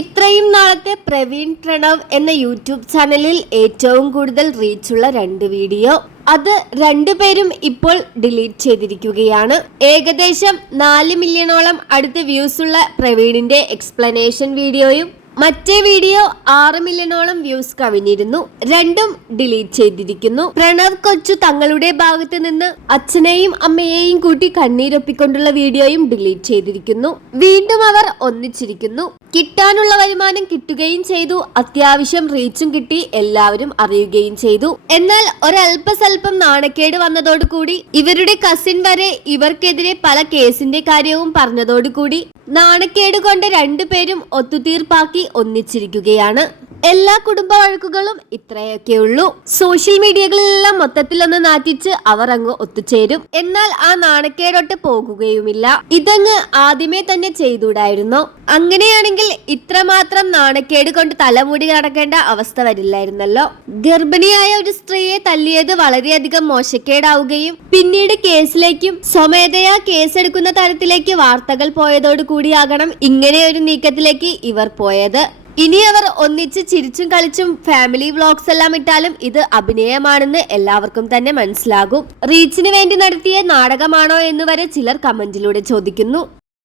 ഇത്രയും നാളത്തെ പ്രവീൺ പ്രണവ് എന്ന യൂട്യൂബ് ചാനലിൽ ഏറ്റവും കൂടുതൽ റീച്ചുള്ള 2 വീഡിയോ, അത് രണ്ടുപേരും ഇപ്പോൾ ഡിലീറ്റ് ചെയ്തിരിക്കുകയാണ്. ഏകദേശം 4 മില്യണോളം അടുത്ത് വ്യൂസ് ഉള്ള പ്രവീണിന്റെ എക്സ്പ്ലനേഷൻ വീഡിയോയും മറ്റേ വീഡിയോ 6 മില്യണോളം വ്യൂസ് കവിഞ്ഞിരുന്നു. രണ്ടും ഡിലീറ്റ് ചെയ്തിരിക്കുന്നു. പ്രണവ് കൊച്ചു തങ്ങളുടെ ഭാഗത്ത് നിന്ന് അച്ഛനെയും അമ്മയെയും കൂട്ടി കണ്ണീരൊപ്പിക്കൊണ്ടുള്ള വീഡിയോയും ഡിലീറ്റ് ചെയ്തിരിക്കുന്നു. വീണ്ടും അവർ ഒന്നിച്ചിരിക്കുന്നു. കിട്ടാനുള്ള വരുമാനം കിട്ടുകയും ചെയ്തു, അത്യാവശ്യം റീച്ചും കിട്ടി, എല്ലാവരും അറിയുകയും ചെയ്തു. എന്നാൽ ഒരല്പസ്വല്പം നാണക്കേട് വന്നതോടുകൂടി ഇവരുടെ കസിൻ വരെ ഇവർക്കെതിരെ പല കേസിന്റെ കാര്യവും പറഞ്ഞതോടുകൂടി നാണക്കേട് കൊണ്ട് രണ്ടുപേരും ഒത്തുതീർപ്പാക്കി ഒന്നിച്ചിരിക്കുകയാണ്. എല്ലാ കുടുംബ വഴക്കുകളും ഇത്രയൊക്കെയുള്ളൂ. സോഷ്യൽ മീഡിയകളിലെല്ലാം മൊത്തത്തിലൊന്ന് നാറ്റിച്ച് അവർ അങ്ങ് ഒത്തുചേരും. എന്നാൽ ആ നാണക്കേടൊട്ട് പോകുകയുമില്ല. ഇതങ്ങ് ആദ്യമേ തന്നെ ചെയ്തുകൂടായിരുന്നോ? അങ്ങനെയാണെങ്കിൽ ഇത്രമാത്രം നാണക്കേട് കൊണ്ട് തലമുടി നടക്കേണ്ട അവസ്ഥ വരില്ലായിരുന്നല്ലോ. ഗർഭിണിയായ ഒരു സ്ത്രീയെ തല്ലിയത് വളരെയധികം മോശക്കേടാവുകയും പിന്നീട് കേസിലേക്കും സ്വമേധയാ കേസെടുക്കുന്ന തരത്തിലേക്ക് വാർത്തകൾ പോയതോടുകൂടിയാകണം ഇങ്ങനെ ഒരു നീക്കത്തിലേക്ക് ഇവർ പോയത്. ഇനി അവർ ഒന്നിച്ച് ചിരിച്ചും കളിച്ചും ഫാമിലി വ്ലോഗ്സ് എല്ലാം ഇട്ടാലും ഇത് അഭിനയമാണെന്ന് എല്ലാവർക്കും തന്നെ മനസ്സിലാകും. റീച്ചിന് വേണ്ടി നടത്തിയ നാടകമാണോ എന്ന് വരെ ചിലർ കമന്റിലൂടെ ചോദിക്കുന്നു.